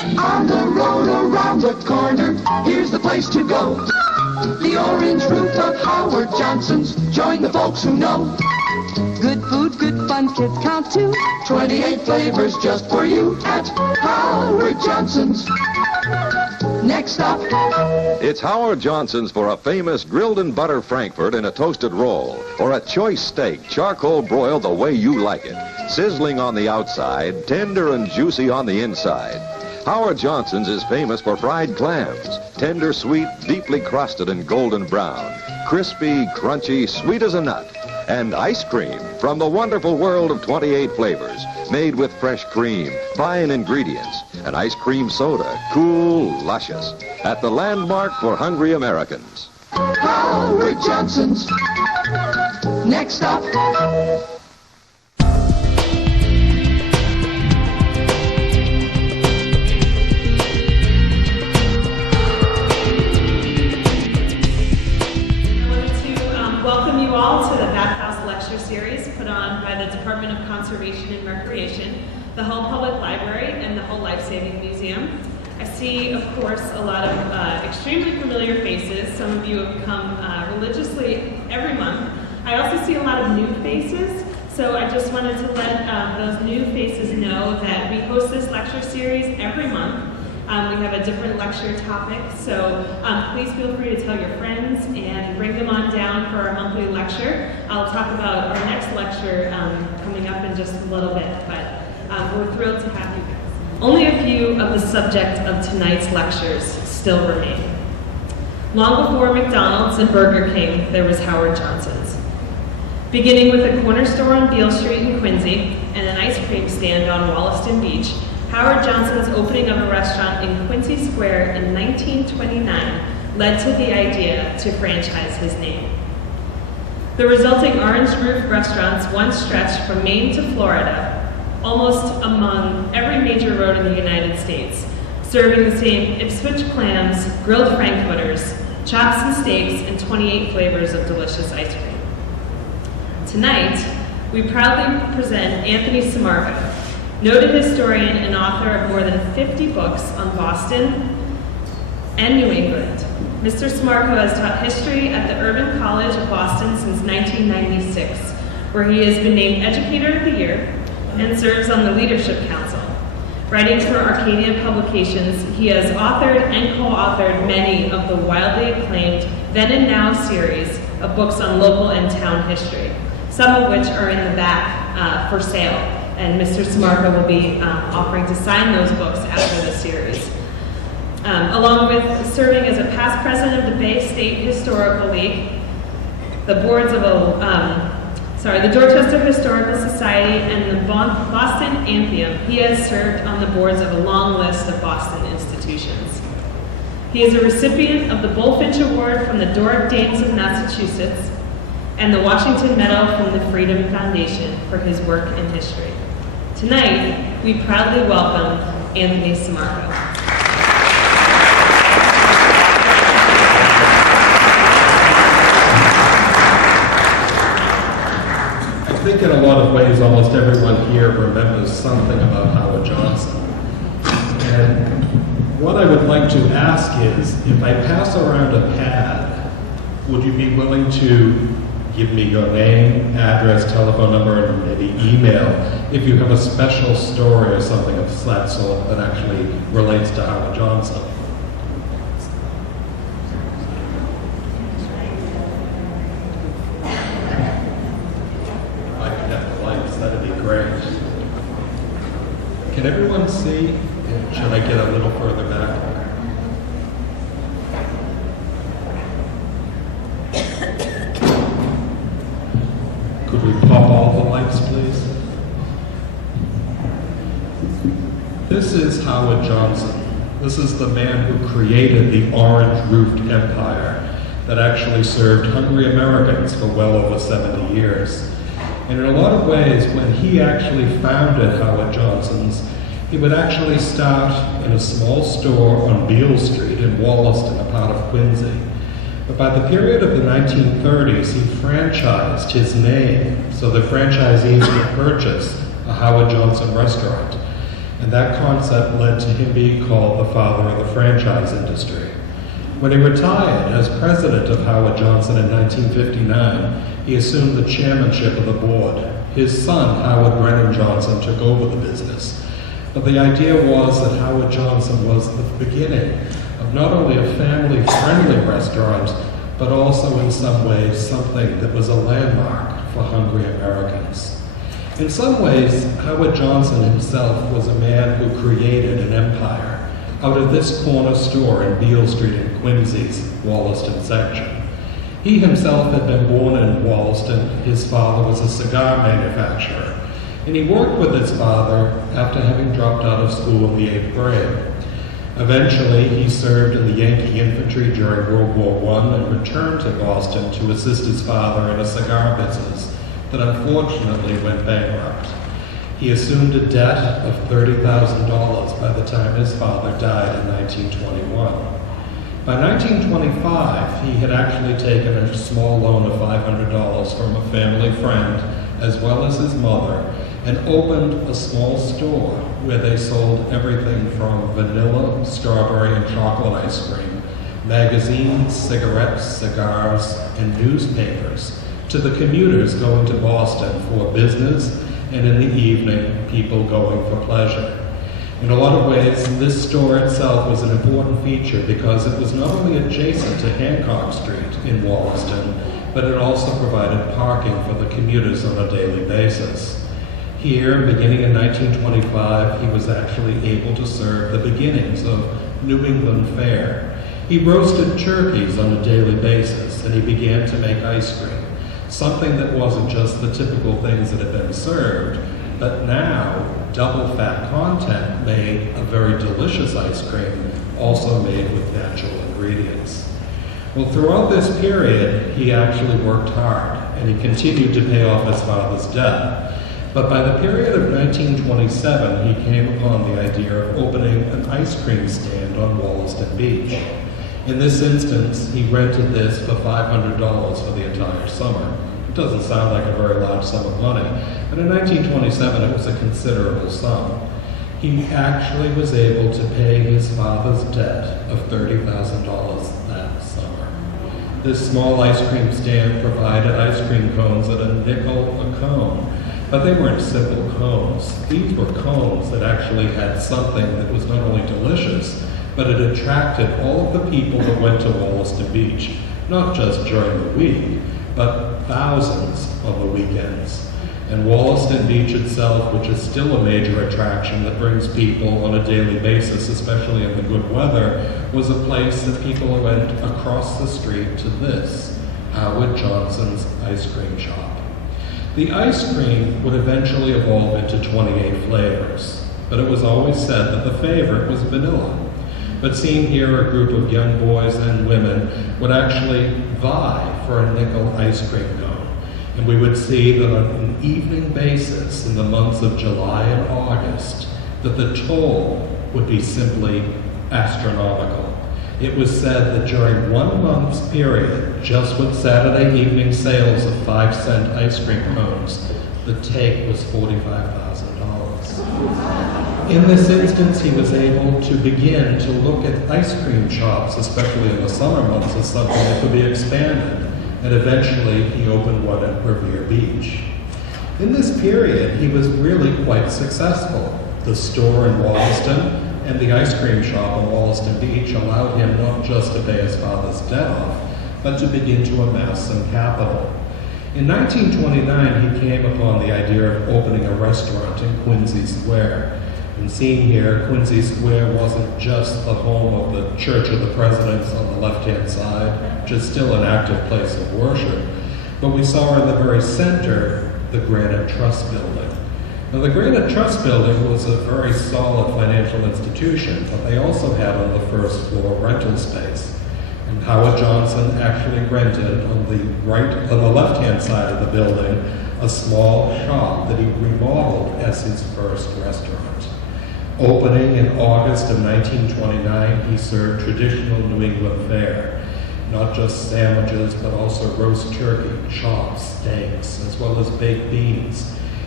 On the road around the corner, here's the place to go. The orange roof of Howard Johnson's. Join the folks who know. Good food, good fun, kids count too. 28 flavors just for you at Howard Johnson's. Next up, it's Howard Johnson's for a famous grilled and butter Frankfurt in a toasted roll, or a choice steak, charcoal broiled the way you like it, sizzling on the outside, tender and juicy on the inside. Howard Johnson's is famous for fried clams, tender, sweet, deeply crusted and golden brown, crispy, crunchy, sweet as a nut, and ice cream from the wonderful world of 28 flavors, made with fresh cream, fine ingredients, and ice cream soda, cool, luscious, at the landmark for hungry Americans. Howard Johnson's. Next up, to the Bathhouse Lecture Series put on by the Department of Conservation and Recreation, the Hull Public Library, and the Hull Life-Saving Museum. I see, of course, a lot of extremely familiar faces. Some of you have come religiously every month. I also see a lot of new faces, so I just wanted to let those new faces know that we host this lecture series every month. We have a different lecture topic, so please feel free to tell your friends and bring them on down for our monthly lecture. I'll talk about our next lecture coming up in just a little bit, but we're thrilled to have you guys. Only a few of the subject of tonight's lectures still remain. Long before McDonald's and Burger King, there was Howard Johnson's. Beginning with a corner store on Beale Street in Quincy and an ice cream stand on Wollaston Beach, Howard Johnson's opening of a restaurant in Quincy Square in 1929 led to the idea to franchise his name. The resulting orange roof restaurants once stretched from Maine to Florida, almost among every major road in the United States, serving the same Ipswich clams, grilled frankfurters, chops and steaks, and 28 flavors of delicious ice cream. Tonight, we proudly present Anthony Sammarco, noted historian and author of more than 50 books on Boston and New England. Mr. Sammarco has taught history at the Urban College of Boston since 1996, where he has been named Educator of the Year and serves on the Leadership Council. Writing for Arcadia Publications, he has authored and co-authored many of the wildly acclaimed Then and Now series of books on local and town history, some of which are in the back for sale. And Mr. Sammarco will be offering to sign those books after the series. Along with serving as a past president of the Bay State Historical League, the boards of the Dorchester Historical Society, and the Boston Athenaeum, he has served on the boards of a long list of Boston institutions. He is a recipient of the Bullfinch Award from the Doric Dames of Massachusetts and the Washington Medal from the Freedom Foundation for his work in history. Tonight, we proudly welcome Anthony Sammarco. I think in a lot of ways, almost everyone here remembers something about Howard Johnson. And what I would like to ask is, if I pass around a pad, would you be willing to give me your name, address, telephone number, and maybe email if you have a special story or something of that sort that actually relates to Howard Johnson. I could have the lights, that'd be great. Can everyone see? Should I get a little further back? Could we pop all the lights, please? This is Howard Johnson. This is the man who created the orange-roofed empire that actually served hungry Americans for well over 70 years. And in a lot of ways, when he actually founded Howard Johnson's, he would actually start in a small store on Beale Street in Wollaston, a part of Quincy. But by the period of the 1930s, he franchised his name so the franchisees could purchase a Howard Johnson restaurant. and that concept led to him being called the father of the franchise industry. When he retired as president of Howard Johnson in 1959, he assumed the chairmanship of the board. His son, Howard Brennan Johnson, took over the business. But the idea was that Howard Johnson was the beginning of not only a family-friendly restaurant, but also in some ways something that was a landmark for hungry Americans. In some ways, Howard Johnson himself was a man who created an empire out of this corner store in Beale Street in Quincy's Wollaston section. He himself had been born in Wollaston. His father was a cigar manufacturer, and he worked with his father after having dropped out of school in the 8th grade. Eventually, he served in the Yankee infantry during World War I and returned to Boston to assist his father in a cigar business that unfortunately went bankrupt. He assumed a debt of $30,000 by the time his father died in 1921. By 1925, he had actually taken a small loan of $500 from a family friend, as well as his mother, and opened a small store where they sold everything from vanilla, strawberry, and chocolate ice cream, magazines, cigarettes, cigars, and newspapers to the commuters going to Boston for business, and in the evening, people going for pleasure. In a lot of ways, this store itself was an important feature because it was not only adjacent to Hancock Street in Wollaston, but it also provided parking for the commuters on a daily basis. Here, beginning in 1925, he was actually able to serve the beginnings of New England fare. He roasted turkeys on a daily basis, and he began to make ice cream, something that wasn't just the typical things that had been served, but now double fat content made a very delicious ice cream, also made with natural ingredients. Well, throughout this period, he actually worked hard, and he continued to pay off his father's debt. But by the period of 1927, he came upon the idea of opening an ice cream stand on Wollaston Beach. In this instance, he rented this for $500 for the entire summer. It doesn't sound like a very large sum of money, but in 1927 it was a considerable sum. He actually was able to pay his father's debt of $30,000 that summer. This small ice cream stand provided ice cream cones at a nickel a cone, but they weren't simple cones. These were cones that actually had something that was not only delicious, but it attracted all of the people that went to Wollaston Beach, not just during the week, but thousands on the weekends. And Wollaston Beach itself, which is still a major attraction that brings people on a daily basis, especially in the good weather, was a place that people went across the street to this, Howard Johnson's ice cream shop. The ice cream would eventually evolve into 28 flavors, but it was always said that the favorite was vanilla. But seen here, a group of young boys and women would actually vie for a nickel ice cream cone. And we would see that on an evening basis in the months of July and August, that the toll would be simply astronomical. It was said that during 1 month's period, just with Saturday evening sales of 5-cent ice cream cones, the take was $45,000. In this instance, he was able to begin to look at ice cream shops, especially in the summer months, as something that could be expanded. And eventually, he opened one at Revere Beach. In this period, he was really quite successful. The store in Wollaston and the ice cream shop on Wollaston Beach allowed him not just to pay his father's debt off, but to begin to amass some capital. In 1929, he came upon the idea of opening a restaurant in Quincy Square. And seen here, Quincy Square wasn't just the home of the Church of the Presidents on the left-hand side, which is still an active place of worship, but we saw in the very center the Granite Trust Building. Now, the Granite Trust Building was a very solid financial institution, but they also had on the first floor rental space. And Howard Johnson actually rented on the left-hand side of the building, a small shop that he remodeled as his first restaurant. Opening in August of 1929, he served traditional New England fare, not just sandwiches, but also roast turkey, chops, steaks, as well as baked beans.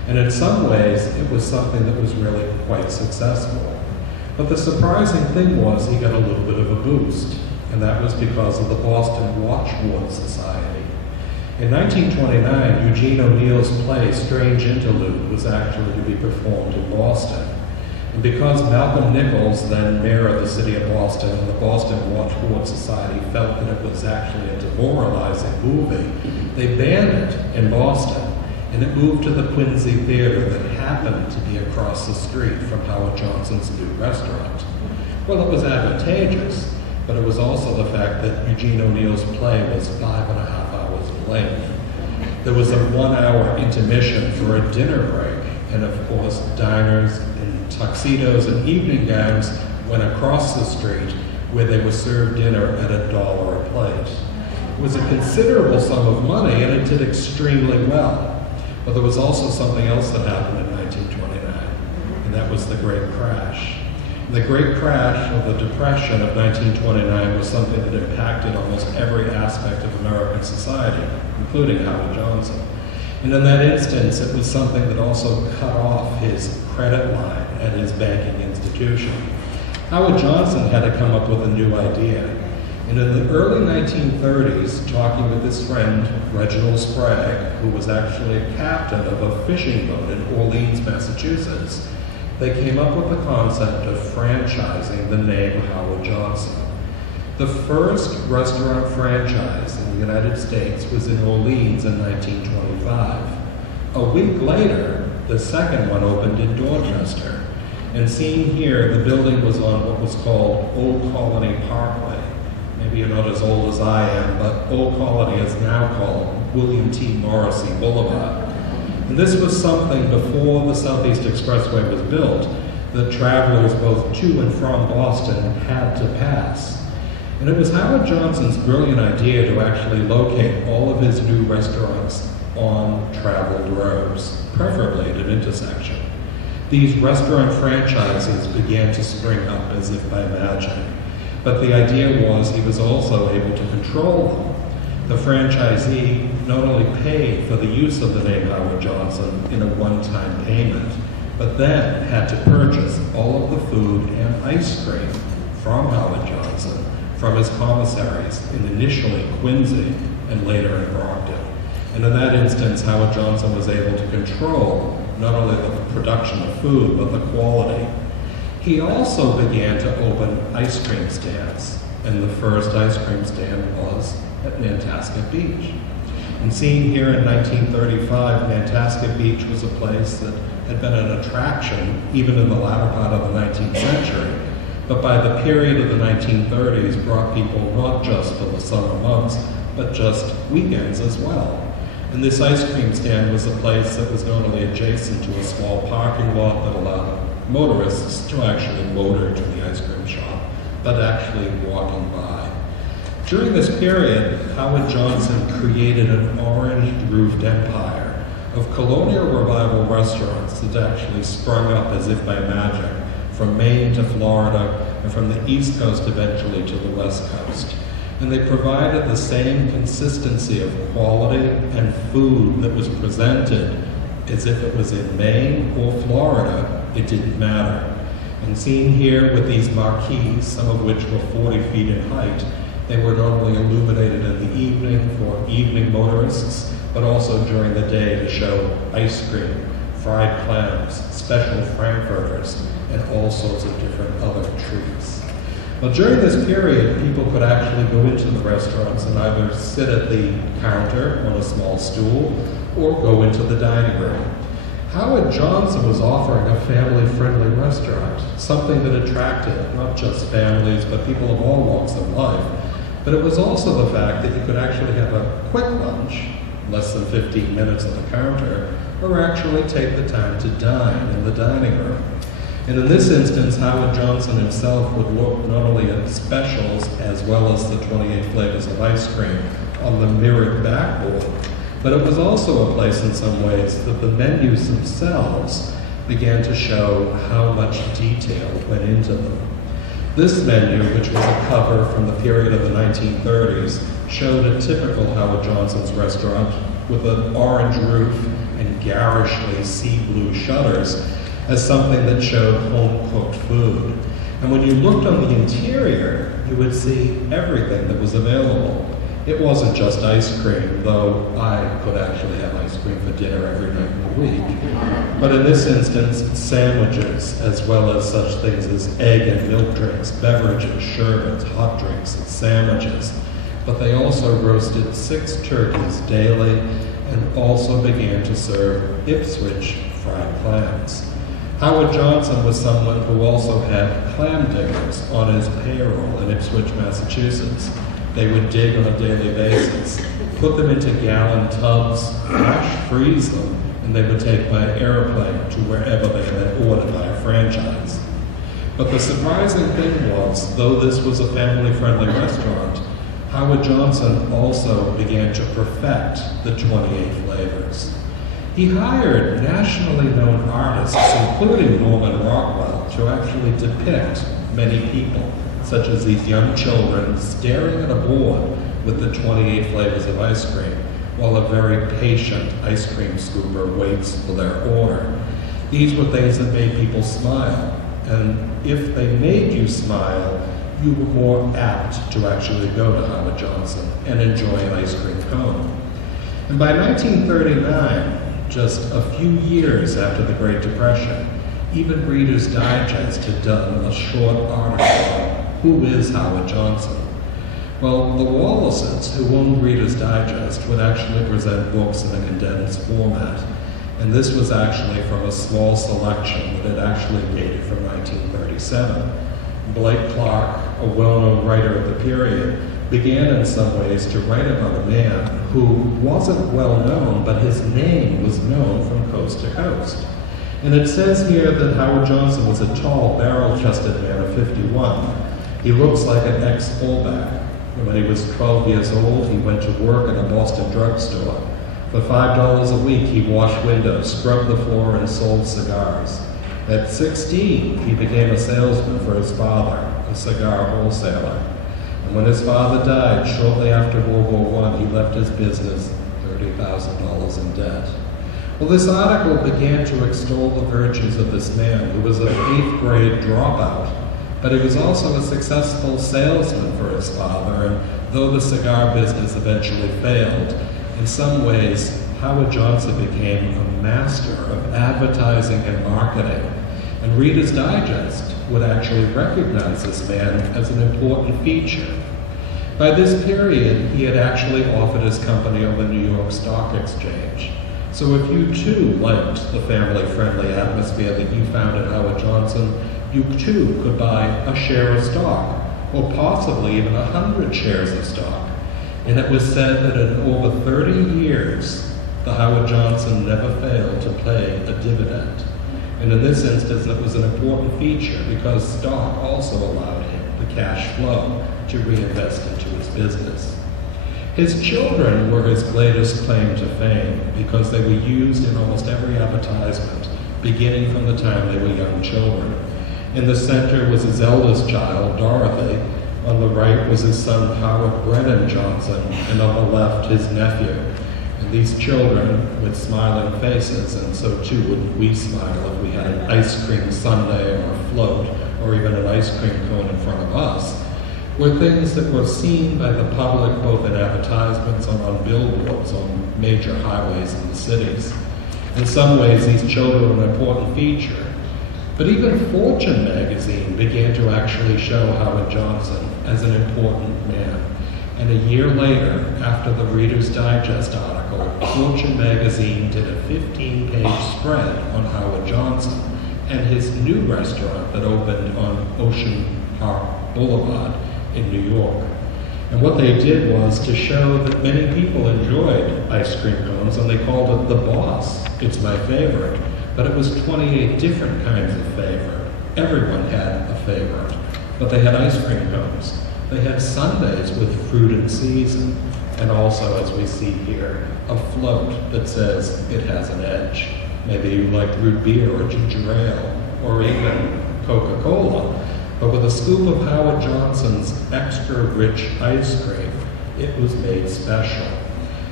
And in some ways, it was something that was really quite successful. But the surprising thing was he got a little bit of a boost, and that was because of the Boston Watchword Society. In 1929, Eugene O'Neill's play Strange Interlude was actually to be performed in Boston. And because Malcolm Nichols, then mayor of the city of Boston, and the Boston Watchword Society felt that it was actually a demoralizing movie, they banned it in Boston, and it moved to the Quincy Theater that happened to be across the street from Howard Johnson's new restaurant. Well, it was advantageous, but it was also the fact that Eugene O'Neill's play was 5.5 hours in length. There was a 1-hour intermission for a dinner break, and of course, diners in tuxedos and evening gowns went across the street where they were served dinner at $1 a plate. It was a considerable sum of money, and it did extremely well. But there was also something else that happened in 1929, and that was the Great Crash. The Great Crash, or the Depression of 1929, was something that impacted almost every aspect of American society, including Howard Johnson. And in that instance, it was something that also cut off his credit line at his banking institution. Howard Johnson had to come up with a new idea. And in the early 1930s, talking with his friend, Reginald Sprague, who was actually a captain of a fishing boat in Orleans, Massachusetts, they came up with the concept of franchising the name Howard Johnson. The first restaurant franchise in the United States was in Orleans in 1925. A week later, the second one opened in Dorchester. And seen here, the building was on what was called Old Colony Parkway. Maybe you're not as old as I am, but Old Colony is now called William T. Morrissey Boulevard. And this was something before the Southeast Expressway was built that travelers both to and from Boston had to pass. And it was Howard Johnson's brilliant idea to actually locate all of his new restaurants on traveled roads, preferably at an intersection. These restaurant franchises began to spring up as if by magic. But the idea was he was also able to control them. The franchisee not only paid for the use of the name Howard Johnson in a one-time payment, but then had to purchase all of the food and ice cream from Howard Johnson from his commissaries in initially Quincy and later in Brockton. And in that instance, Howard Johnson was able to control not only the production of food, but the quality. He also began to open ice cream stands, and the first ice cream stand was at Nantasket Beach. And seen here in 1935, Nantasket Beach was a place that had been an attraction even in the latter part of the 19th century, but by the period of the 1930s brought people not just for the summer months, but just weekends as well. And this ice cream stand was a place that was not only adjacent to a small parking lot that allowed motorists to actually motor to the ice cream shop, but actually walking by. During this period, Howard Johnson created an orange-roofed empire of colonial revival restaurants that actually sprung up as if by magic from Maine to Florida and from the East Coast eventually to the West Coast. And they provided the same consistency of quality and food that was presented as if it was in Maine or Florida. It didn't matter. And seen here with these marquees, some of which were 40 feet in height, they were not only illuminated in the evening for evening motorists, but also during the day to show ice cream, fried clams, special frankfurters, and all sorts of different other treats. Well, during this period, people could actually go into the restaurants and either sit at the counter on a small stool or go into the dining room. Howard Johnson was offering a family-friendly restaurant, something that attracted not just families, but people of all walks of life. But it was also the fact that you could actually have a quick lunch, less than 15 minutes at the counter, or actually take the time to dine in the dining room. And in this instance, Howard Johnson himself would look not only at specials as well as the 28 flavors of ice cream on the mirrored backboard, but it was also a place in some ways that the menus themselves began to show how much detail went into them. This menu, which was a cover from the period of the 1930s, showed a typical Howard Johnson's restaurant with an orange roof and garishly sea blue shutters as something that showed home-cooked food. And when you looked on the interior, you would see everything that was available. It wasn't just ice cream, though I could actually have ice cream for dinner every night in the week. But in this instance, sandwiches, as well as such things as egg and milk drinks, beverages, sherbets, hot drinks, and sandwiches. But they also roasted 6 turkeys daily and also began to serve Ipswich fried clams. Howard Johnson was someone who also had clam diggers on his payroll in Ipswich, Massachusetts. They would dig on a daily basis, put them into gallon tubs, flash freeze them, and they would take by airplane to wherever they had been ordered by a franchise. But the surprising thing was, though this was a family-friendly restaurant, Howard Johnson also began to perfect the 28 flavors. He hired nationally known artists, including Norman Rockwell, to actually depict many people, such as these young children staring at a board with the 28 flavors of ice cream, while a very patient ice cream scooper waits for their order. These were things that made people smile, and if they made you smile, you were more apt to actually go to Howard Johnson and enjoy an ice cream cone. And by 1939, just a few years after the Great Depression, even Reader's Digest had done a short article on who is Howard Johnson. Well, the Wallaces, who owned Reader's Digest, would actually present books in a condensed format. And this was actually from a small selection that had actually dated from 1937. Blake Clark, a well-known writer of the period, began in some ways to write about a man who wasn't well known, but his name was known from coast to coast. And it says here that Howard Johnson was a tall, barrel-chested man of 51. He looks like an ex-fullback. When he was 12 years old, he went to work at a Boston drugstore. For $5 a week, he washed windows, scrubbed the floor, and sold cigars. At 16, he became a salesman for his father, a cigar wholesaler. And when his father died shortly after World War I, he left his business $30,000 in debt. Well, this article began to extol the virtues of this man who was an 8th grade dropout, but he was also a successful salesman for his father, and though the cigar business eventually failed, in some ways, Howard Johnson became a master of advertising and marketing, and Reader's Digest would actually recognize this man as an important feature. By this period, he had actually offered his company on the New York Stock Exchange. So if you too liked the family-friendly atmosphere that you found at Howard Johnson, you too could buy a share of stock, or possibly even 100 shares of stock. And it was said that in over 30 years, the Howard Johnson never failed to pay a dividend. And in this instance, it was an important feature because stock also allowed him the cash flow to reinvest into his business. His children were his greatest claim to fame because they were used in almost every advertisement, beginning from the time they were young children. In the center was his eldest child, Dorothy. On the right was his son, Howard Brennan Johnson, and on the left, his nephew. And these children with smiling faces, and so too would we smile if we had an ice cream sundae or a float, or even an ice cream cone in front of us, were things that were seen by the public both in advertisements and on billboards on major highways in the cities. In some ways, these children were an important feature. But even Fortune magazine began to actually show Howard Johnson as an important man. And a year later, after the Reader's Digest article, Fortune magazine did a 15-page spread on Howard Johnson and his new restaurant that opened on Ocean Park Boulevard in New York. And what they did was to show that many people enjoyed ice cream cones, and they called it the Boss. It's my favorite. But it was 28 different kinds of favorite. Everyone had a favorite. But they had ice cream cones. They had sundaes with fruit in season. And also, as we see here, a float that says it has an edge. Maybe you like root beer or ginger ale, or even Coca-Cola. But with a scoop of Howard Johnson's extra rich ice cream, it was made special.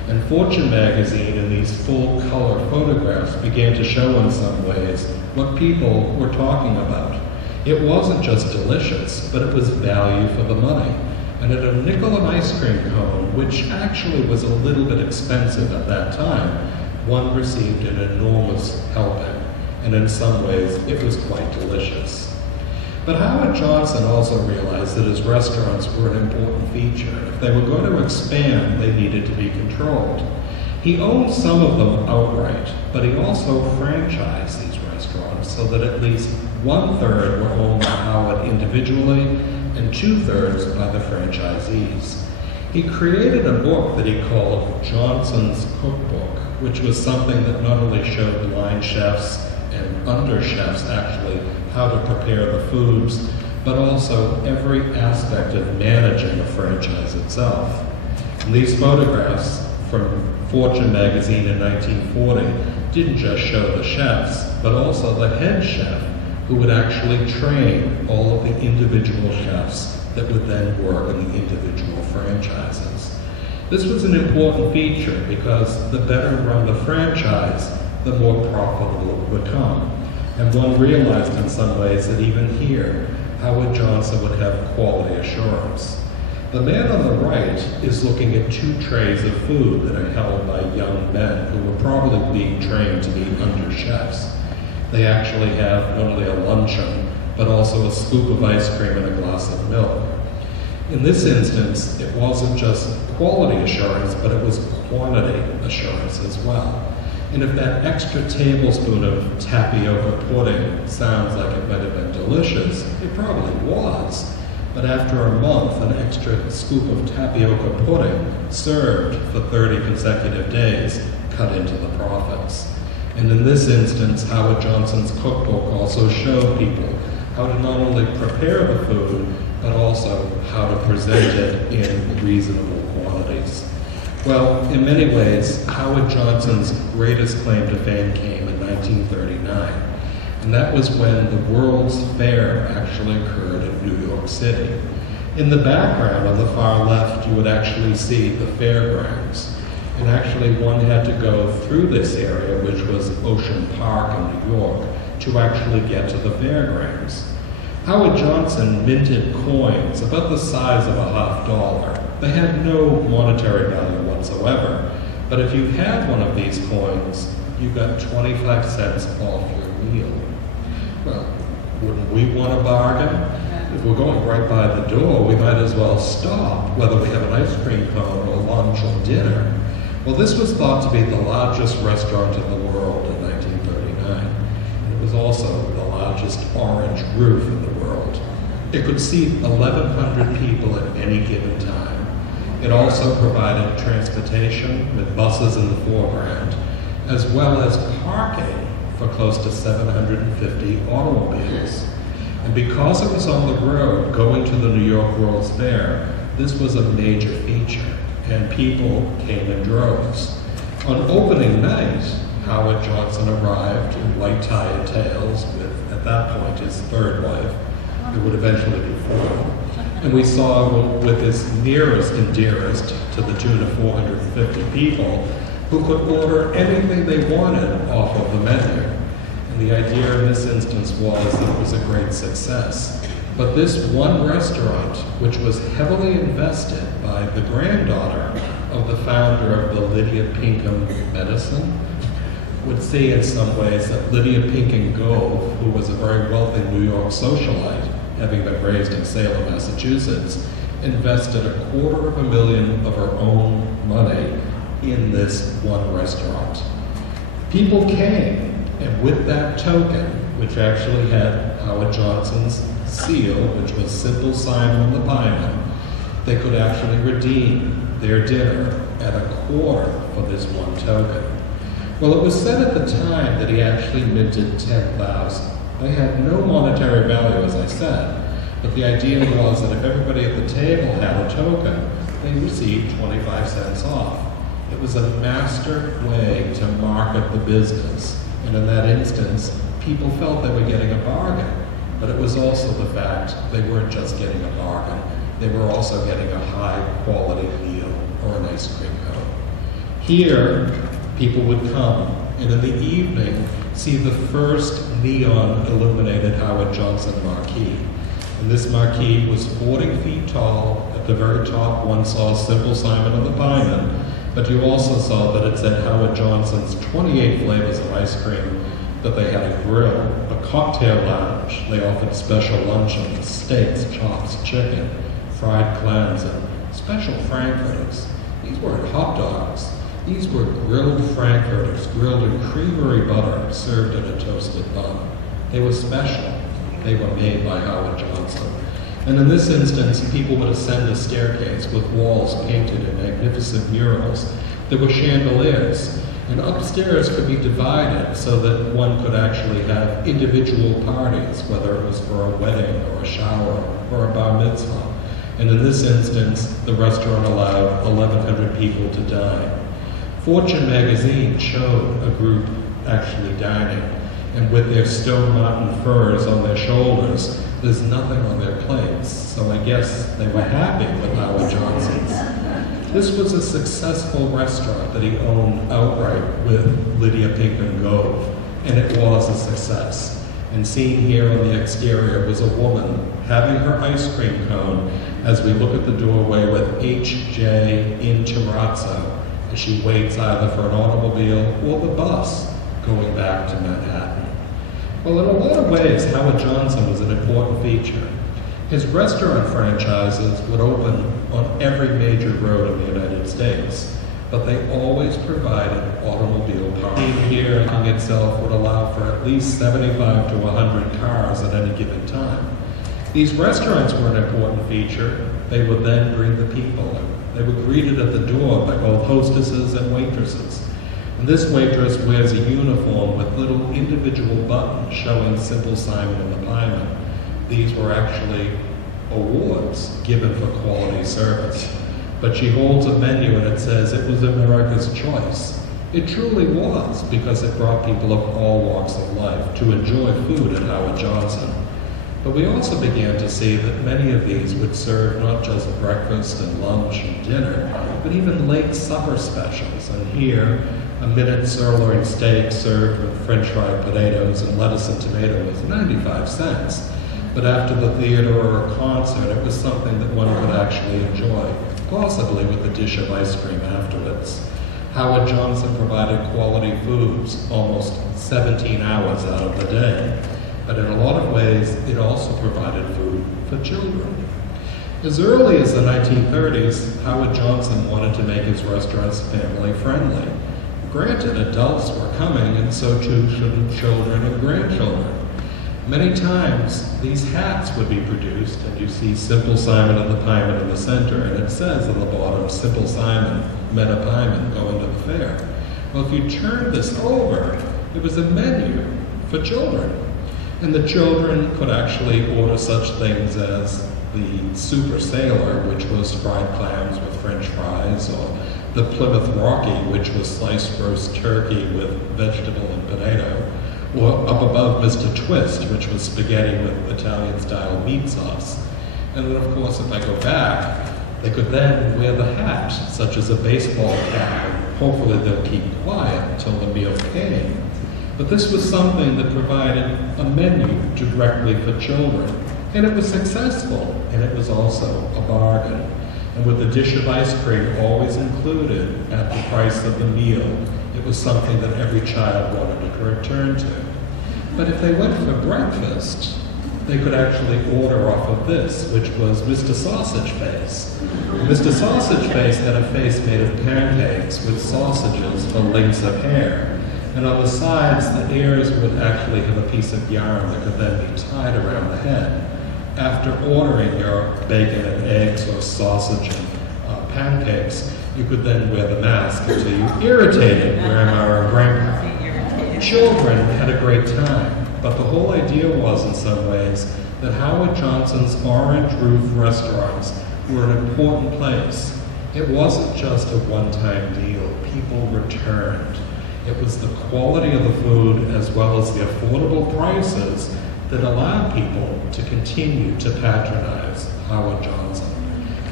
And Fortune magazine and these full-color photographs began to show in some ways what people were talking about. It wasn't just delicious, but it was value for the money. And at a nickel an ice cream cone, which actually was a little bit expensive at that time, one received an enormous helping. And in some ways, it was quite delicious. But Howard Johnson also realized that his restaurants were an important feature. If they were going to expand, they needed to be controlled. He owned some of them outright, but he also franchised these restaurants so that at least 1/3 were owned by Howard individually and 2/3 by the franchisees. He created a book that he called Johnson's Cookbook, which was something that not only showed line chefs and under chefs actually how to prepare the foods, but also every aspect of managing a franchise itself. And these photographs from Fortune magazine in 1940 didn't just show the chefs, but also the head chef who would actually train all of the individual chefs that would then work in the individual franchises. This was an important feature because the better run the franchise, the more profitable it would become. And one realized in some ways that even here, Howard Johnson would have quality assurance. The man on the right is looking at 2 trays of food that are held by young men who were probably being trained to be under chefs. They actually have not only a luncheon, but also a scoop of ice cream and a glass of milk. In this instance, it wasn't just quality assurance, but it was quantity assurance as well. And if that extra tablespoon of tapioca pudding sounds like it might have been delicious, it probably was. But after a month, an extra scoop of tapioca pudding served for 30 consecutive days cut into the profits. And in this instance, Howard Johnson's cookbook also showed people how to not only prepare the food, but also how to present it in reasonable quantities. Well, in many ways, Howard Johnson's greatest claim to fame came in 1939. And that was when the World's Fair actually occurred in New York City. In the background on the far left, you would actually see the fairgrounds. And actually one had to go through this area, which was Ocean Park in New York, to actually get to the fairgrounds. Howard Johnson minted coins about the size of a $50. They had no monetary value whatsoever, but if you had one of these coins, you got 25 cents off your meal. Well, wouldn't we want a bargain? If we're going right by the door, we might as well stop, whether we have an ice cream cone or lunch or dinner. Well, this was thought to be the largest restaurant in the world in 1939. And it was also the largest orange roof in the world. It could seat 1,100 people at any given time. It also provided transportation with buses in the foreground, as well as parking for close to 750 automobiles. And because it was on the road going to the New York World's Fair, this was a major feature, and people came in droves. On opening night, Howard Johnson arrived in white tie and tails with, at that point, his third wife. It would eventually be 4. And we saw with his nearest and dearest to the tune of 450 people who could order anything they wanted off of the menu. And the idea in this instance was that it was a great success. But this one restaurant, which was heavily invested by the granddaughter of the founder of the Lydia Pinkham Medicine, would see in some ways that Lydia Pinkham Gove, who was a very wealthy New York socialite, having been raised in Salem, Massachusetts, invested $250,000 of her own money in this one restaurant. People came, and with that token, which actually had Howard Johnson's seal, which was Simple Simon the Pieman, they could actually redeem their dinner at $0.25 for this one token. Well, it was said at the time that he actually minted 10,000. They had no monetary value, as I said, but the idea was that if everybody at the table had a token, they received 25 cents off. It was a master way to market the business, and in that instance, people felt they were getting a bargain, but it was also the fact they weren't just getting a bargain, they were also getting a high-quality meal or an ice cream cone. Here, people would come, and in the evening, see the first neon-illuminated Howard Johnson marquee. And this marquee was 40 feet tall. At the very top, one saw Simple Simon and the Pieman, but you also saw that it said Howard Johnson's 28 flavors of ice cream, that they had a grill, a cocktail lounge. They offered special luncheons, steaks, chops, chicken, fried clams, and special frankfurters. These weren't hot dogs. These were grilled frankfurters, grilled in creamery butter, served in a toasted bun. They were special. They were made by Howard Johnson. And in this instance, people would ascend a staircase with walls painted in magnificent murals. There were chandeliers, and upstairs could be divided so that one could actually have individual parties, whether it was for a wedding or a shower or a bar mitzvah. And in this instance, the restaurant allowed 1,100 people to dine. Fortune magazine showed a group actually dining, and with their Stone Mountain furs on their shoulders, there's nothing on their plates, so I guess they were happy with Howard Johnson's. This was a successful restaurant that he owned outright with Lydia Pinkman Gove, and it was a success. And seen here on the exterior was a woman having her ice cream cone as we look at the doorway with HJ in Terrazzo, as she waits either for an automobile or the bus going back to Manhattan. Well, in a lot of ways, Howard Johnson was an important feature. His restaurant franchises would open on every major road in the United States, but they always provided automobile parking. Here itself would allow for at least 75 to 100 cars at any given time. These restaurants were an important feature. They would then bring the people in. They were greeted at the door by both hostesses and waitresses. And this waitress wears a uniform with little individual buttons showing Simple Simon and the Pieman. These were actually awards given for quality service. But she holds a menu and it says it was America's choice. It truly was, because it brought people of all walks of life to enjoy food at Howard Johnson. But we also began to see that many of these would serve not just breakfast and lunch and dinner, but even late supper specials. And here, a minute sirloin steak served with French fried potatoes and lettuce and tomato was 95 cents. But after the theater or a concert, it was something that one could actually enjoy, possibly with a dish of ice cream afterwards. Howard Johnson provided quality foods almost 17 hours out of the day. But in a lot of ways, it also provided food for children. As early as the 1930s, Howard Johnson wanted to make his restaurants family-friendly. Granted, adults were coming, and so too should children and grandchildren. Many times, these hats would be produced, and you see Simple Simon and the Pieman in the center, and it says on the bottom, Simple Simon met a Pieman going to the fair. Well, if you turn this over, it was a menu for children. And the children could actually order such things as the Super Sailor, which was fried clams with French fries, or the Plymouth Rocky, which was sliced roast turkey with vegetable and potato, or up above Mr. Twist, which was spaghetti with Italian-style meat sauce. And then, of course, if I go back, they could then wear the hat, such as a baseball cap, and hopefully they'll keep quiet until the meal came. But this was something that provided a menu directly for children. And it was successful, and it was also a bargain. And with a dish of ice cream always included at the price of the meal, it was something that every child wanted to return to. But if they went for breakfast, they could actually order off of this, which was Mr. Sausage Face. Mr. Sausage Face had a face made of pancakes with sausages for links of hair. And on the sides, the ears would actually have a piece of yarn that could then be tied around the head. After ordering your bacon and eggs or sausage and pancakes, you could then wear the mask until you irritated Grandma or Grandpa. Children had a great time, but the whole idea was, in some ways, that Howard Johnson's orange roof restaurants were an important place. It wasn't just a one-time deal. People returned. It was the quality of the food as well as the affordable prices that allowed people to continue to patronize Howard Johnson.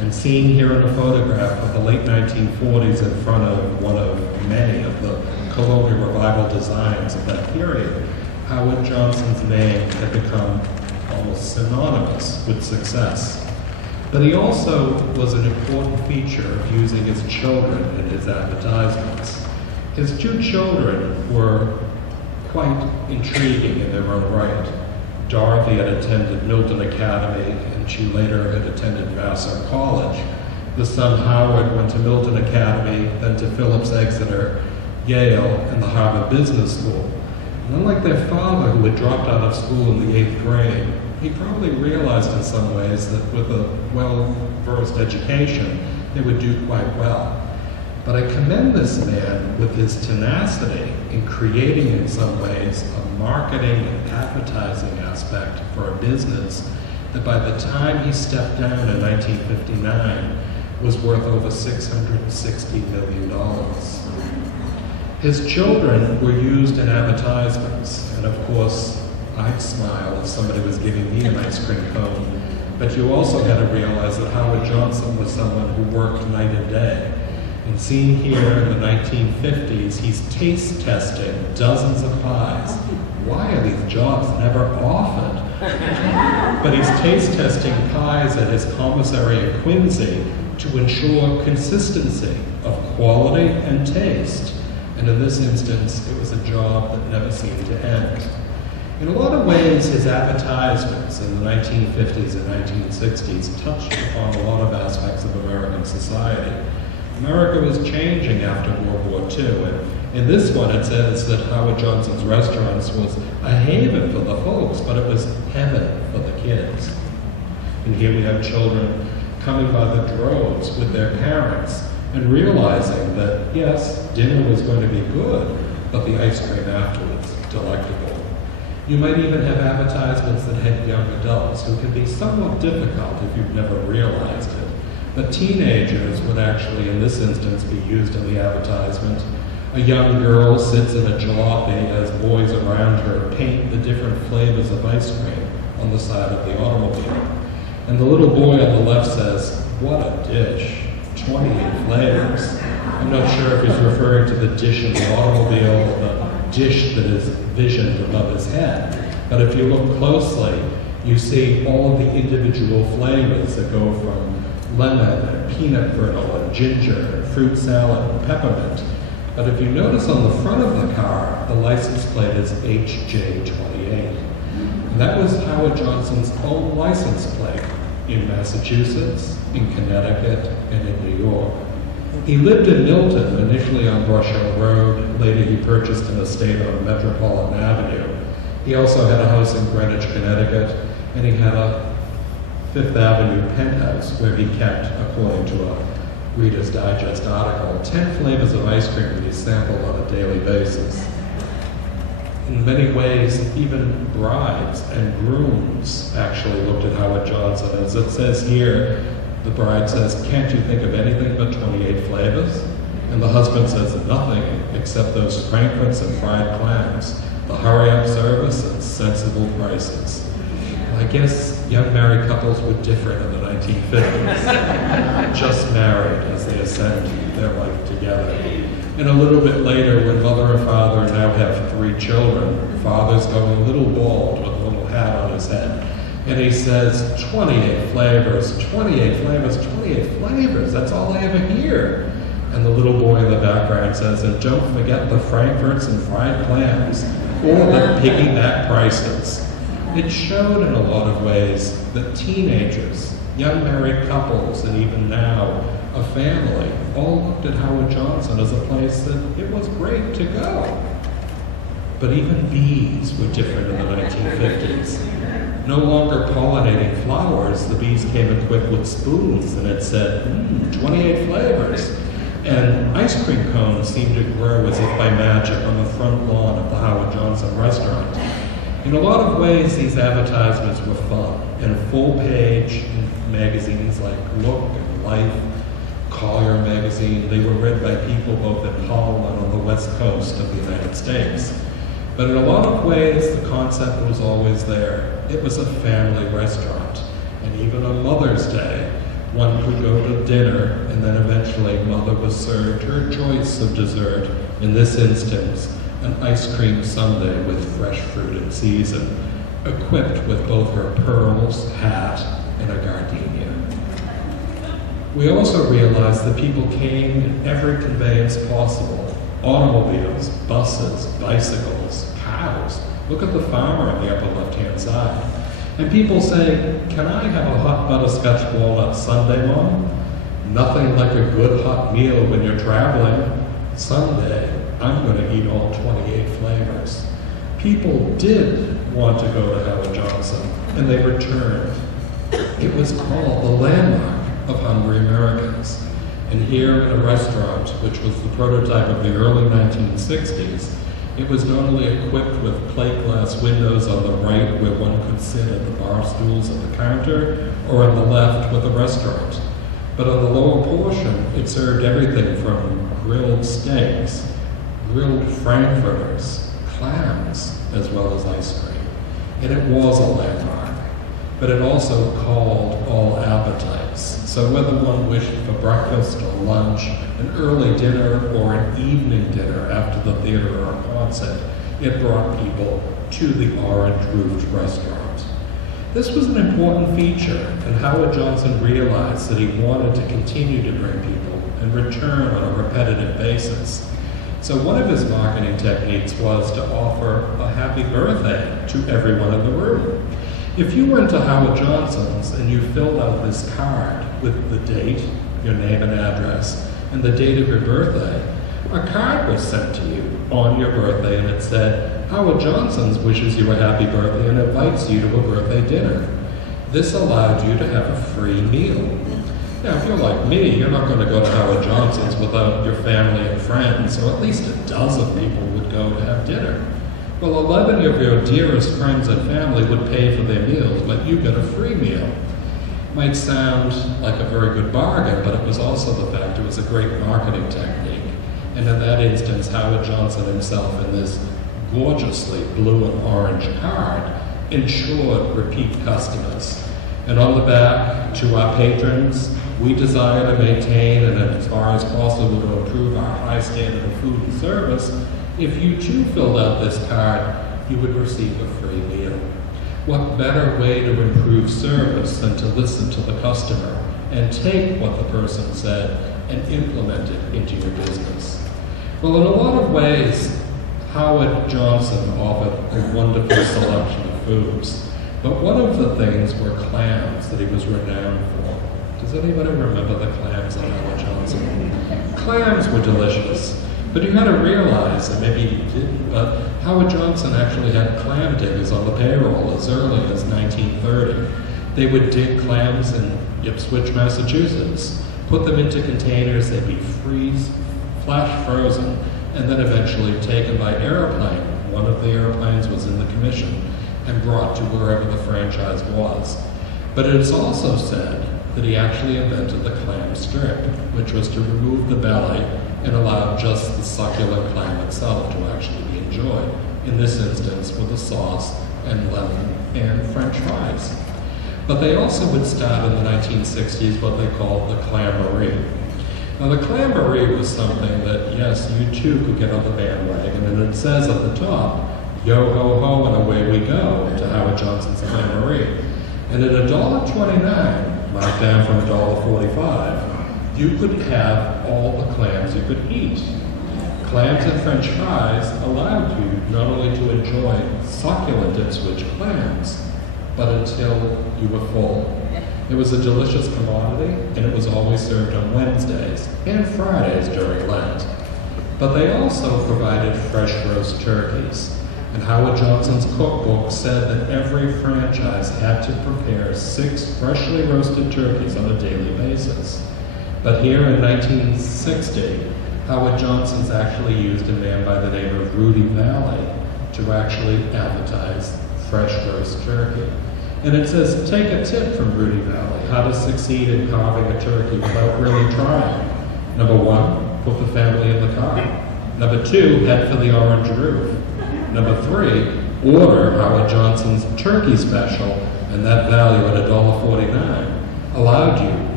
And seen here in a photograph of the late 1940s in front of one of many of the colonial revival designs of that period, Howard Johnson's name had become almost synonymous with success. But he also was an important feature of using his children in his advertisements. His two children were quite intriguing in their own right. Dorothy had attended Milton Academy, and she later had attended Vassar College. The son Howard went to Milton Academy, then to Phillips Exeter, Yale, and the Harvard Business School. And unlike their father, who had dropped out of school in the 8th grade, he probably realized in some ways that with a well-versed education, they would do quite well. But I commend this man with his tenacity in creating, in some ways, a marketing and advertising aspect for a business that by the time he stepped down in 1959 was worth over $660 million. His children were used in advertisements, and of course, I'd smile if somebody was giving me an ice cream cone, but you also had to realize that Howard Johnson was someone who worked night and day. And seen here in the 1950s, he's taste testing dozens of pies. Why are these jobs never offered? But he's taste testing pies at his commissary in Quincy to ensure consistency of quality and taste. And in this instance, it was a job that never seemed to end. In a lot of ways, his advertisements in the 1950s and 1960s touched upon a lot of aspects of American society. America was changing after World War II, and in this one it says that Howard Johnson's Restaurants was a haven for the folks, but it was heaven for the kids. And here we have children coming by the droves with their parents and realizing that, yes, dinner was going to be good, but the ice cream afterwards, delectable. You might even have advertisements that had young adults who can be somewhat difficult if you've never realized it. But teenagers would actually, in this instance, be used in the advertisement. A young girl sits in a jalopy as boys around her paint the different flavors of ice cream on the side of the automobile. And the little boy on the left says, "What a dish, 28 flavors." I'm not sure if he's referring to the dish in the automobile or the dish that is visioned above his head. But if you look closely, you see all of the individual flavors that go from lemon and peanut brittle and ginger and fruit salad and peppermint. But if you notice on the front of the car, the license plate is HJ28. And that was Howard Johnson's own license plate in Massachusetts, in Connecticut, and in New York. He lived in Milton, initially on Brush Hill Road. Later he purchased an estate on Metropolitan Avenue. He also had a house in Greenwich, Connecticut, and he had a Fifth Avenue penthouse where he kept, according to a Reader's Digest article, 10 flavors of ice cream that he sampled on a daily basis. In many ways, even brides and grooms actually looked at Howard Johnson. As it says here, the bride says, "Can't you think of anything but 28 flavors?" And the husband says, "Nothing except those frankfurts and fried clams, the hurry-up service and sensible prices." I guess young married couples were different in the 1950s. Just married as they ascend their life together. And a little bit later, when mother and father now have 3 children, father's going a little bald with a little hat on his head. And he says, 28 flavors, 28 flavors, 28 flavors, that's all I ever hear. And the little boy in the background says, and don't forget the frankfurts and fried clams, or the piggyback prices. It showed in a lot of ways that teenagers, young married couples, and even now a family, all looked at Howard Johnson as a place that it was great to go. But even bees were different in the 1950s. No longer pollinating flowers, the bees came equipped with spoons, and it said, 28 flavors. And ice cream cones seemed to grow as if by magic on the front lawn of the Howard Johnson restaurant. In a lot of ways, these advertisements were fun, and full-page magazines like Look and Life, Collier magazine, they were read by people both in Hull and on the west coast of the United States. But in a lot of ways, the concept was always there. It was a family restaurant. And even on Mother's Day, One could go to dinner, and then eventually Mother was served her choice of dessert, in this instance, an ice cream sundae with fresh fruit in season, equipped with both her pearls, hat, and a gardenia. We also realized that people came in every conveyance possible: automobiles, buses, bicycles, cows. Look at the farmer on the upper left-hand side. And people say, "Can I have a hot butterscotch walnut sundae, Mom?" Nothing like a good hot meal when you're traveling. Sunday, I'm going to eat all 28 flavors. People did want to go to Howard Johnson, and they returned. It was called the landmark of hungry Americans. And here in a restaurant, which was the prototype of the early 1960s, it was not only equipped with plate glass windows on the right where one could sit at the bar stools at the counter, or on the left with the restaurant, but on the lower portion, it served everything from grilled steaks, grilled frankfurters, clams, as well as ice cream. And it was a landmark, but it also called all appetites. So whether one wished for breakfast or lunch, an early dinner or an evening dinner after the theater or a concert, it brought people to the orange-roofed restaurant. This was an important feature, and Howard Johnson realized that he wanted to continue to bring people and return on a repetitive basis. So one of his marketing techniques was to offer a happy birthday to everyone in the room. If you went to Howard Johnson's and you filled out this card with the date, your name and address, and the date of your birthday, a card was sent to you on your birthday, and it said, "Howard Johnson's wishes you a happy birthday and invites you to a birthday dinner." This allowed you to have a free meal. Now, if you're like me, you're not going to go to Howard Johnson's without your family and friends, so at least a dozen people would go to have dinner. Well, 11 of your dearest friends and family would pay for their meals, but you get a free meal. Might sound like a very good bargain, but it was also the fact it was a great marketing technique. And in that instance, Howard Johnson himself, in this gorgeously blue and orange card, ensured repeat customers. And on the back, to our patrons, we desire to maintain and as far as possible to improve our high standard of food and service. If you too filled out this card, you would receive a free meal. What better way to improve service than to listen to the customer and take what the person said and implement it into your business? Well, in a lot of ways, Howard Johnson offered a wonderful selection of foods. But one of the things were clams that he was renowned for. Does anybody remember the clams at Howard Johnson? Clams were delicious. But you had to realize, and maybe you didn't, but Howard Johnson actually had clam diggers on the payroll as early as 1930. They would dig clams in Ipswich, Massachusetts, put them into containers, they'd be flash frozen, and then eventually taken by airplane. One of the airplanes was in the commission and brought to wherever the franchise was. But it is also said that he actually invented the clam strip, which was to remove the belly and allow just the succulent clam itself to actually be enjoyed, in this instance with a sauce and lemon and French fries. But they also would start in the 1960s what they called the clamboree. Now the clamboree was something that, yes, you too could get on the bandwagon, and it says at the top, "Yo ho ho and away we go" to Howard Johnson's clamboree. And at $1.29, marked down from $1.45, you could have all the clams you could eat. Clams and French fries allowed you not only to enjoy succulent Ipswich clams, but until you were full. It was a delicious commodity, and it was always served on Wednesdays and Fridays during Lent. But they also provided fresh roast turkeys. And Howard Johnson's cookbook said that every franchise had to prepare 6 freshly roasted turkeys on a daily basis. But here in 1960, Howard Johnson's actually used a man by the name of Rudy Valley to actually advertise fresh roast turkey. And it says, take a tip from Rudy Valley, how to succeed in carving a turkey without really trying. Number 1, put the family in the car. Number 2, head for the orange roof. Number 3, order Howard Johnson's turkey special, and that value at $1.49 allowed you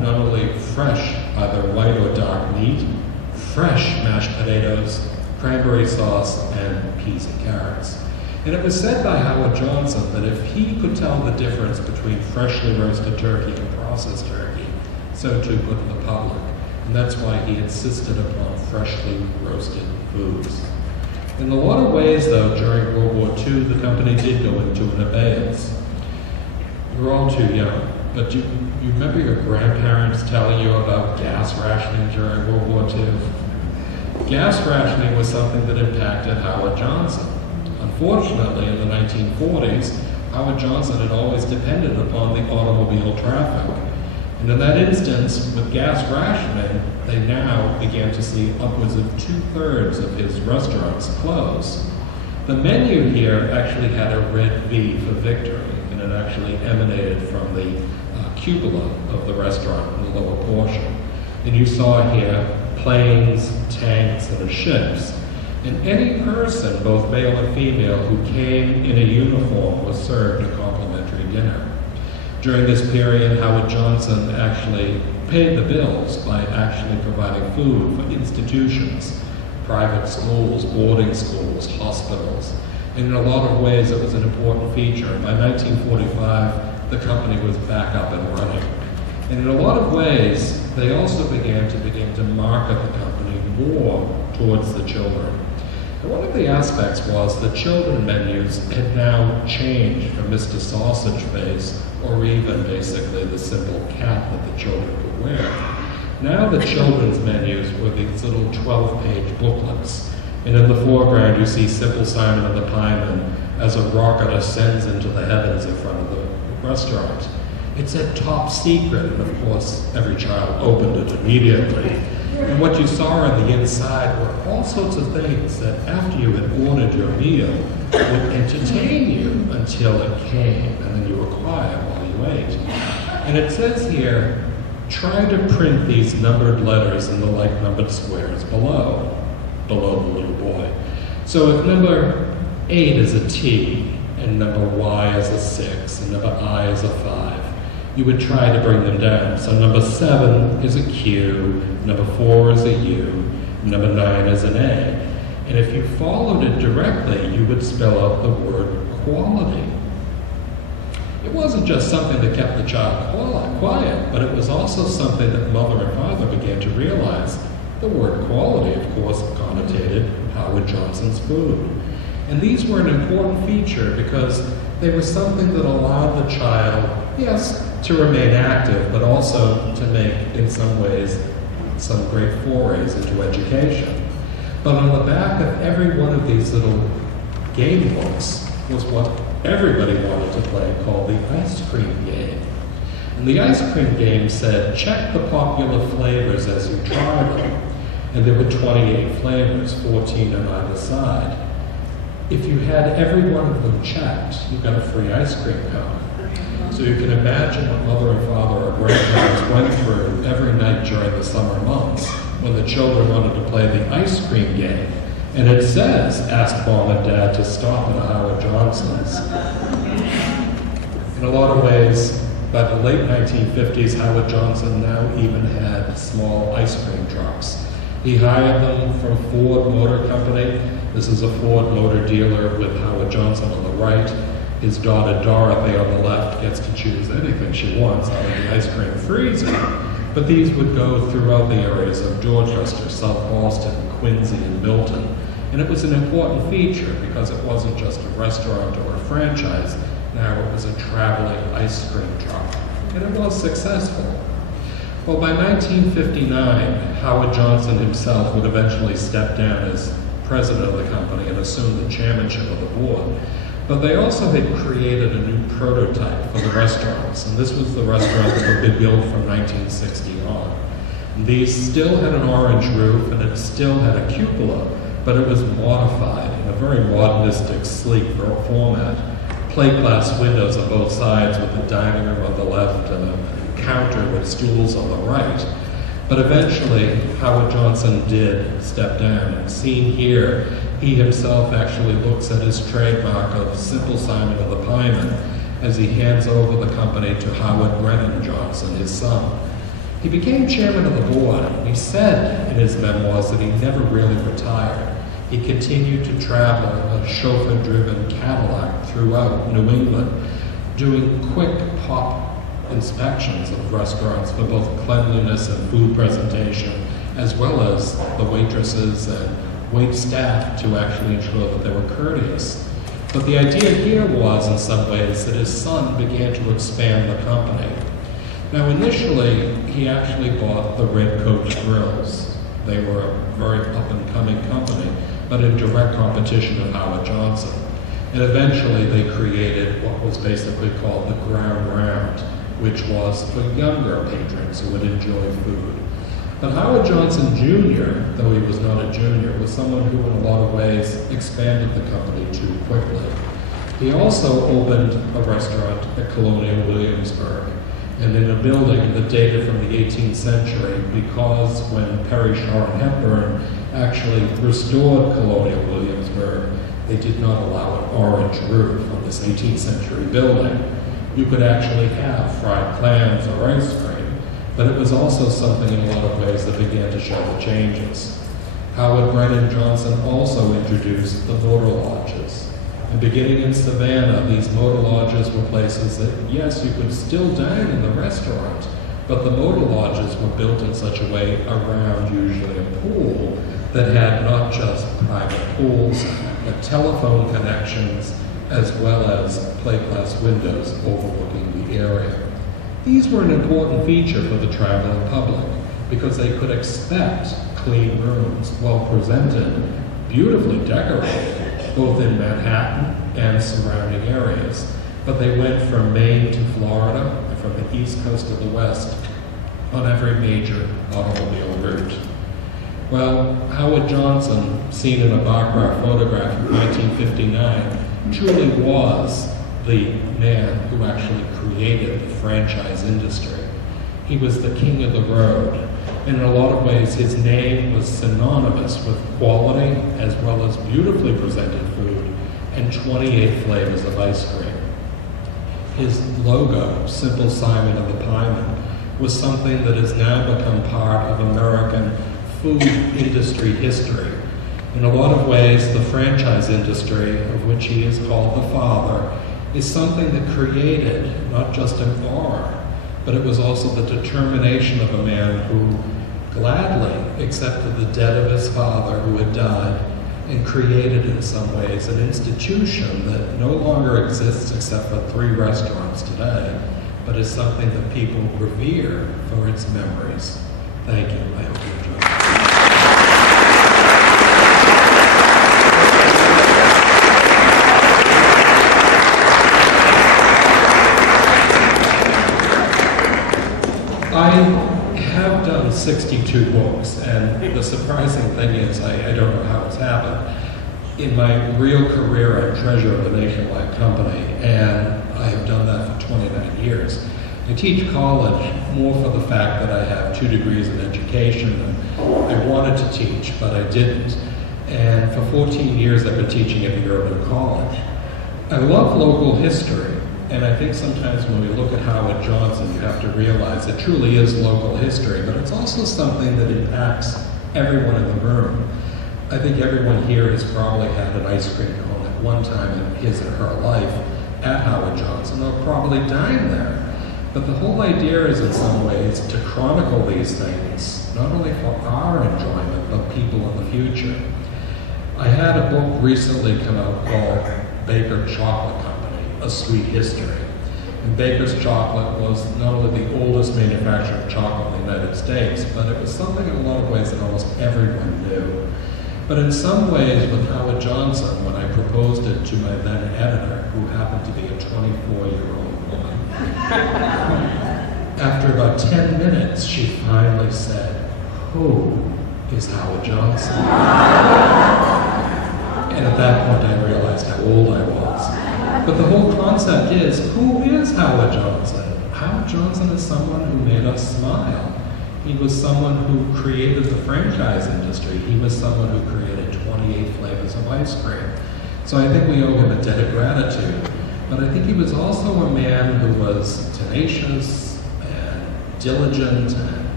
not only fresh, either white or dark meat, fresh mashed potatoes, cranberry sauce, and peas and carrots. And it was said by Howard Johnson that if he could tell the difference between freshly roasted turkey and processed turkey, so too could the public. And that's why he insisted upon freshly roasted foods. In a lot of ways, though, during World War II, the company did go into an abeyance. You're all too young, but you remember your grandparents telling you about gas rationing during World War II? Gas rationing was something that impacted Howard Johnson. Unfortunately, in the 1940s, Howard Johnson had always depended upon the automobile traffic. And in that instance, with gas rationing, they now began to see upwards of 2/3 of his restaurants close. The menu here actually had a red V for victory, and it actually emanated from the cupola of the restaurant in the lower portion. And you saw here planes, tanks, and ships. And any person, both male and female, who came in a uniform was served a complimentary dinner. During this period, Howard Johnson actually paid the bills by actually providing food for institutions, private schools, boarding schools, hospitals. And in a lot of ways, it was an important feature. By 1945, the company was back up and running. And in a lot of ways, they also began to market the company more towards the children. And one of the aspects was the children menus had now changed from Mr. Sausage Face, or even basically the simple cap that the children could wear. Now the children's menus were these little 12-page booklets. And in the foreground, you see Simple Simon and the Pieman as a rocket ascends into the heavens in front of the restaurant. It said top secret, and of course, every child opened it immediately. And what you saw on the inside were all sorts of things that after you had ordered your meal would entertain you until it came, and then you were quiet while you ate. And it says here, try to print these numbered letters in the like-numbered squares below the little boy. So if number 8 is a T, and number Y is a 6, and number I is a 5, you would try to bring them down. So number 7 is a Q, number 4 is a U, number 9 is an A. And if you followed it directly, you would spell out the word quality. It wasn't just something that kept the child quiet, but it was also something that mother and father began to realize. The word quality, of course, connotated Howard Johnson's food. And these were an important feature because they were something that allowed the child, yes, to remain active, but also to make, in some ways, some great forays into education. But on the back of every one of these little game books was what everybody wanted to play, called the ice cream game. And the ice cream game said, check the popular flavors as you try them. And there were 28 flavors, 14 on either side. If you had every one of them checked, you got a free ice cream cone. So you can imagine what mother and father or grandparents went through every night during the summer months when the children wanted to play the ice cream game. And it says, ask mom and dad to stop at a Howard Johnson's. In a lot of ways, by the late 1950s, Howard Johnson now even had small ice cream trucks. He hired them from Ford Motor Company. This is a Ford motor dealer with Howard Johnson on the right. His daughter Dorothy on the left gets to choose anything she wants out of the ice cream freezer. But these would go throughout the areas of Dorchester, South Boston, Quincy, and Milton. And it was an important feature because it wasn't just a restaurant or a franchise. Now it was a traveling ice cream truck. And it was successful. Well, by 1959, Howard Johnson himself would eventually step down as president of the company and assume the chairmanship of the board. But they also had created a new prototype for the restaurants, and this was the restaurant that had been built from 1960 on. And these still had an orange roof, and it still had a cupola, but it was modified in a very modernistic, sleek format. Plate glass windows on both sides with the dining room on the left and a counter with stools on the right. But eventually, Howard Johnson did step down. And seen here, he himself actually looks at his trademark of Simple Simon and the Pieman as he hands over the company to Howard Brennan Johnson, his son. He became chairman of the board. He said in his memoirs that he never really retired. He continued to travel in a chauffeur-driven Cadillac throughout New England, doing quick pop inspections of restaurants for both cleanliness and food presentation, as well as the waitresses and wait staff to actually ensure that they were courteous. But the idea here was, in some ways, that his son began to expand the company. Now, initially, he actually bought the Red Coach Grills. They were a very up-and-coming company, but in direct competition with Howard Johnson. And eventually, they created what was basically called the Ground Round, which was for younger patrons who would enjoy food. But Howard Johnson Jr., though he was not a junior, was someone who in a lot of ways expanded the company too quickly. He also opened a restaurant at Colonial Williamsburg, and in a building that dated from the 18th century, because when Perry, Shaw, and Hepburn actually restored Colonial Williamsburg, they did not allow an orange roof on this 18th century building. You could actually have fried clams or ice cream, but it was also something in a lot of ways that began to show the changes. Howard Brennan Johnson also introduced the motor lodges. And beginning in Savannah, these motor lodges were places that, yes, you could still dine in the restaurant, but the motor lodges were built in such a way around usually a pool that had not just private pools, but telephone connections, as well as plate glass windows overlooking the area. These were an important feature for the traveling public because they could expect clean rooms, well presented, beautifully decorated, both in Manhattan and surrounding areas. But they went from Maine to Florida and from the east coast to the west on every major automobile route. Well, Howard Johnson, seen in a Barcroft photograph in 1959, truly was the man who actually created the franchise industry. He was the king of the road. And in a lot of ways, his name was synonymous with quality as well as beautifully presented food and 28 flavors of ice cream. His logo, Simple Simon of the Pieman, was something that has now become part of American food industry history. In a lot of ways, the franchise industry, of which he is called the father, is something that created not just an aura, but it was also the determination of a man who gladly accepted the debt of his father who had died and created in some ways an institution that no longer exists except for 3 restaurants today, but is something that people revere for its memories. Thank you. I hope you enjoy it. I have done 62 books, and the surprising thing is, I don't know how it's happened. In my real career, I'm treasurer of a nationwide company, and I have done that for 29 years. I teach college more for the fact that I have 2 degrees in education, and I wanted to teach, but I didn't. And for 14 years, I've been teaching at the urban college. I love local history. And I think sometimes when we look at Howard Johnson, you have to realize it truly is local history, but it's also something that impacts everyone in the room. I think everyone here has probably had an ice cream cone at one time in his or her life at Howard Johnson, or probably dined there. But the whole idea is in some ways to chronicle these things, not only for our enjoyment, but people in the future. I had a book recently come out called Baker Chocolate Company, A Sweet History. And Baker's Chocolate was not only the oldest manufacturer of chocolate in the United States, but it was something in a lot of ways that almost everyone knew. But in some ways, with Howard Johnson, when I proposed it to my then editor, who happened to be a 24-year-old woman, after about 10 minutes, she finally said, "Who is Howard Johnson?" And at that point, I realized how old I was. But the whole concept is, who is Howard Johnson? Howard Johnson is someone who made us smile. He was someone who created the franchise industry. He was someone who created 28 flavors of ice cream. So I think we owe him a debt of gratitude. But I think he was also a man who was tenacious and diligent and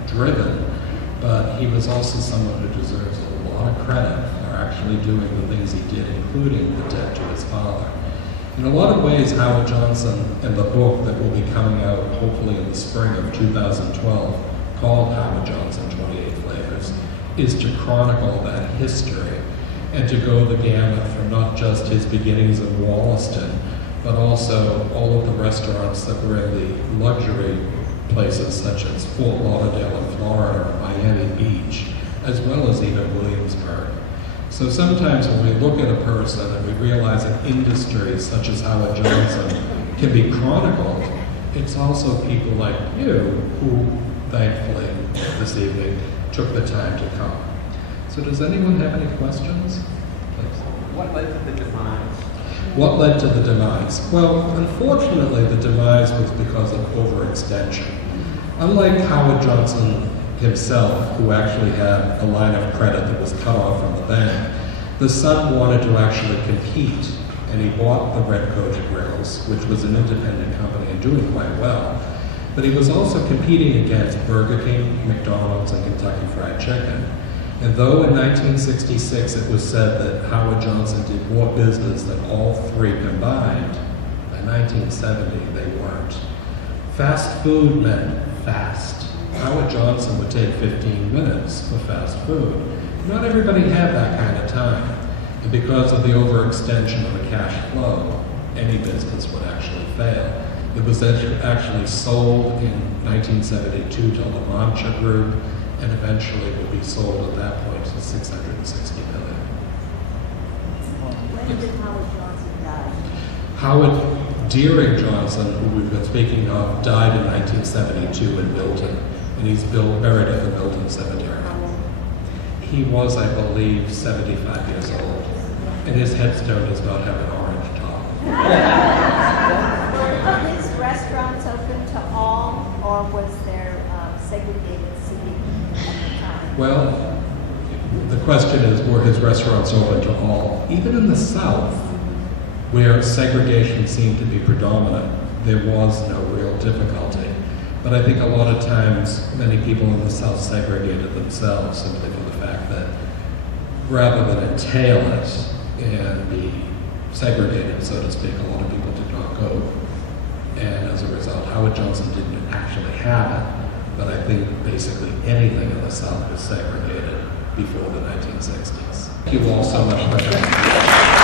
driven, but he was also someone who deserves a lot of credit for actually doing the things he did, including the debt to his father. In a lot of ways, Howard Johnson, and the book that will be coming out hopefully in the spring of 2012, called Howard Johnson 28 Flavors, is to chronicle that history and to go the gamut from not just his beginnings in Wollaston, but also all of the restaurants that were in the luxury places such as Fort Lauderdale in Florida or Miami Beach, as well as even Williamsburg. So sometimes when we look at a person and we realize an industry such as Howard Johnson can be chronicled, it's also people like you who, thankfully, this evening took the time to come. So does anyone have any questions? Please. What led to the demise? What led to the demise? Well, unfortunately, the demise was because of overextension. Unlike Howard Johnson himself, who actually had a line of credit that was cut off from the bank, the son wanted to actually compete, and he bought the Red HoJo Grills, which was an independent company and doing quite well. But he was also competing against Burger King, McDonald's, and Kentucky Fried Chicken. And though in 1966 it was said that Howard Johnson did more business than all three combined, by 1970 they weren't. Fast food meant fast. Howard Johnson would take 15 minutes for fast food. Not everybody had that kind of time. And because of the overextension of the cash flow, any business would actually fail. It was actually sold in 1972 to La Mancha Group, and eventually would be sold at that point to $660 million. When did Howard Johnson die? Howard Deering Johnson, who we've been speaking of, died in 1972 in Milton, and he's buried at the Milton Cemetery. He was, I believe, 75 years old, and his headstone does not have an orange top. Were his restaurants open to all, or was there segregated seating at the time? Well, the question is, were his restaurants open to all? Even in the South, where segregation seemed to be predominant, there was no real difficulty. But I think a lot of times, many people in the South segregated themselves simply for the fact that rather than entail it and be segregated, so to speak, a lot of people did not go. And as a result, Howard Johnson didn't actually have it. But I think basically anything in the South was segregated before the 1960s. Thank you all so much for coming.